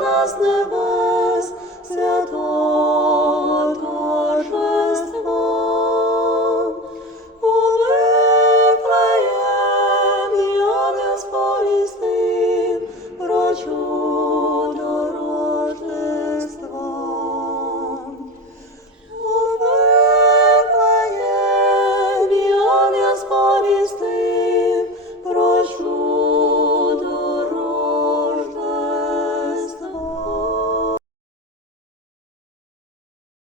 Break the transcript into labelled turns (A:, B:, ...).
A: нас не